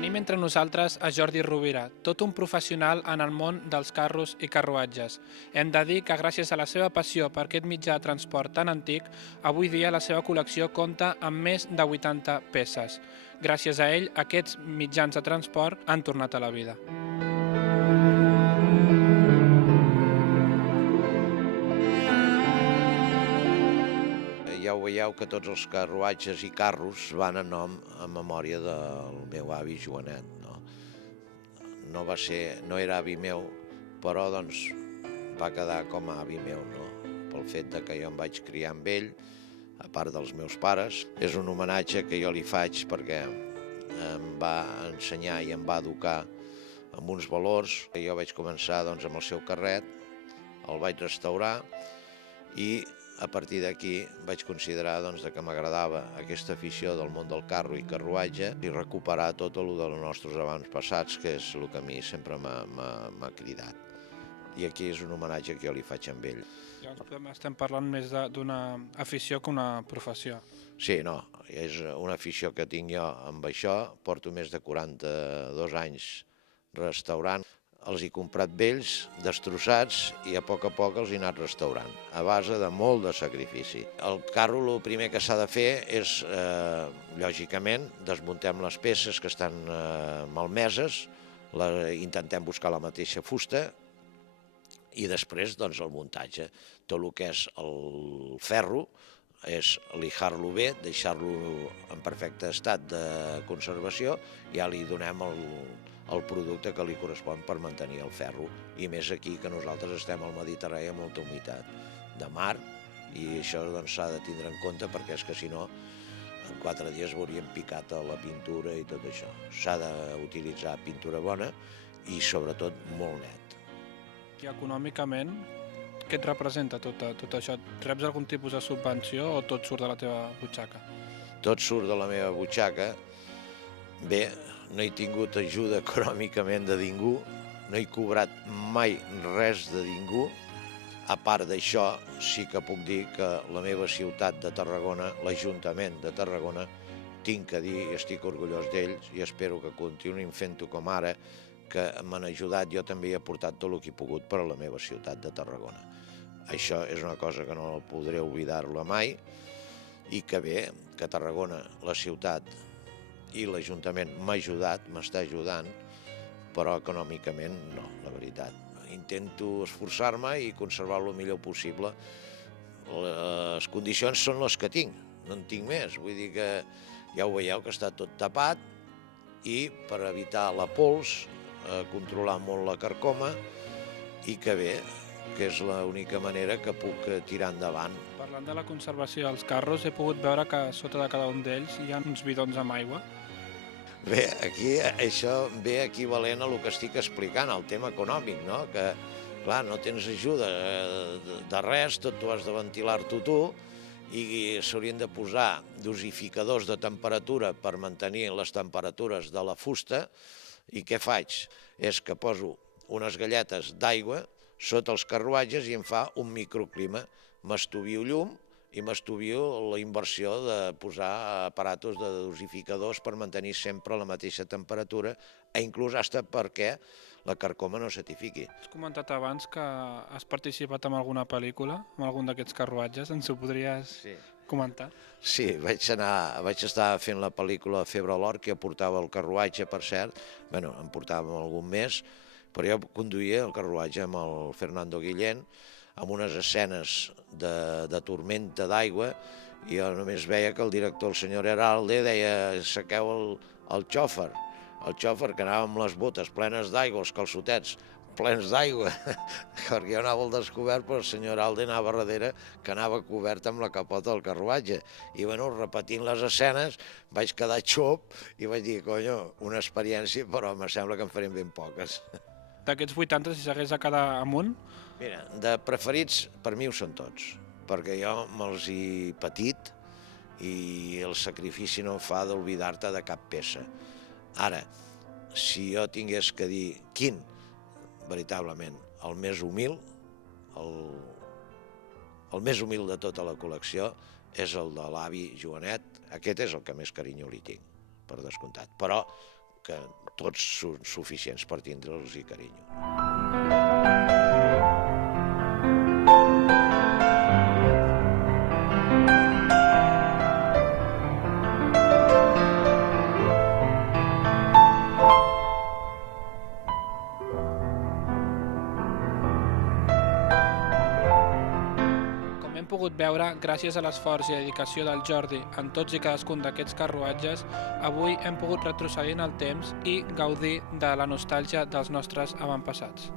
Tenim entre nosaltres a Jordi Rovira, tot un professional en el món dels carros i carruatges. Hem de dir que gràcies a la seva passió per aquest mitjà de transport tan antic, avui dia la seva col·lecció compta amb més de 80 peces. Gràcies a ell, aquests mitjans de transport han tornat a la vida. Ja ho veieu que tots els carruatges i carros van a nom en memòria del meu avi Joanet. No era avi meu, però doncs va quedar com a avi meu, pel fet que jo em vaig criar amb ell, a part dels meus pares. És un homenatge que jo li faig perquè em va ensenyar i em va educar amb uns valors. Jo vaig començar amb el seu carret, el vaig restaurar i a partir d'aquí vaig considerar que m'agradava aquesta afició del món del carro i carruatge i recuperar tot el dels nostres avantpassats, que és el que a mi sempre m'ha cridat. I aquí és un homenatge que jo li faig amb ell. Estem parlant més d'una afició que una professió. Sí, no, és una afició que tinc jo amb això. Porto més de 42 anys restaurant. Els he comprat vells, destrossats, i a poc els he anat restaurant, a base de molt de sacrifici. El carro, el primer que s'ha de fer és, lògicament, desmuntem les peces que estan malmeses, intentem buscar la mateixa fusta, i després, el muntatge. Tot el que és el ferro és lijar-lo bé, deixar-lo en perfecte estat de conservació, i ja li donem el producte que li correspon per mantenir el ferro. I més aquí, que nosaltres estem al Mediterrani amb molta humitat de mar, i això s'ha de tindre en compte, perquè és que si no, en 4 dies veuríem picat a la pintura i tot això. S'ha d'utilitzar pintura bona i sobretot molt net. I econòmicament, què et representa tot això? Reps algun tipus de subvenció o tot surt de la teva butxaca? Tot surt de la meva butxaca. Bé, no he tingut ajuda econòmicament de ningú, no he cobrat mai res de ningú. A part d'això, sí que puc dir que la meva ciutat de Tarragona, l'Ajuntament de Tarragona, tinc que dir i estic orgullós d'ells i espero que continuïn fent-ho com ara, que m'han ajudat. Jo també he aportat tot el que he pogut per a la meva ciutat de Tarragona. Això és una cosa que no podré oblidar-la mai, i que bé, que Tarragona, la ciutat i l'Ajuntament m'ha ajudat, m'està ajudant, però econòmicament no, la veritat. Intento esforçar-me i conservar-lo el millor possible. Les condicions són les que tinc, no en tinc més. Vull dir que ja ho veieu que està tot tapat, i per evitar la pols, controlar molt la carcoma, i que bé, que és l'única manera que puc tirar endavant. Parlant de la conservació dels carros, he pogut veure que sota de cada un d'ells hi ha uns bidons amb aigua. Bé, aquí això ve equivalent a el que estic explicant, el tema econòmic, no? Que, clar, no tens ajuda de res, tot t'ho has de ventilar-t'ho tu, i s'haurien de posar dosificadors de temperatura per mantenir les temperatures de la fusta. I què faig? És que poso unes galletes d'aigua sota els carruatges i em fa un microclima. M'estovio llum i m'estovio la inversió de posar aparatos de dosificadors per mantenir sempre la mateixa temperatura, i inclús fins perquè la carcoma no s'atifiqui. Has comentat abans que has participat en alguna pel·lícula, en algun d'aquests carruatges. Ens ho podries comentar? Sí, vaig estar fent la pel·lícula Febre a l'Or, que portava el carruatge, per cert. Bé, em portava algun mes, però jo conduïa el carruatge amb el Fernando Guillén, amb unes escenes de tormenta d'aigua, i jo només veia que el director, el senyor Heralde, deia: "Saqueu el xòfer", que anava amb les botes plenes d'aigua, els calçotets plens d'aigua, perquè jo anava al descobert, però el senyor Heralde anava darrere, que anava cobert amb la capota del carruatge. I, repetint les escenes, vaig quedar xop i vaig dir: "Conyo, una experiència, però em sembla que en farem ben poques". D'aquests 80, si s'hagués de quedar amunt? Mira, de preferits per mi ho són tots, perquè jo me'ls he patit i el sacrifici no em fa d'oblidar-te de cap peça. Ara, si jo tingués que dir quin, veritablement, el més humil, el més humil de tota la col·lecció és el de l'avi Joanet. Aquest és el que més carinyo li tinc, per descomptat. Però que tots són suficients per tindre'ls i carinyo. Pogut veure, gràcies a l'esforç i dedicació del Jordi en tots i cadascun d'aquests carruatges, avui hem pogut retrocedir en el temps i gaudir de la nostàlgia dels nostres avantpassats.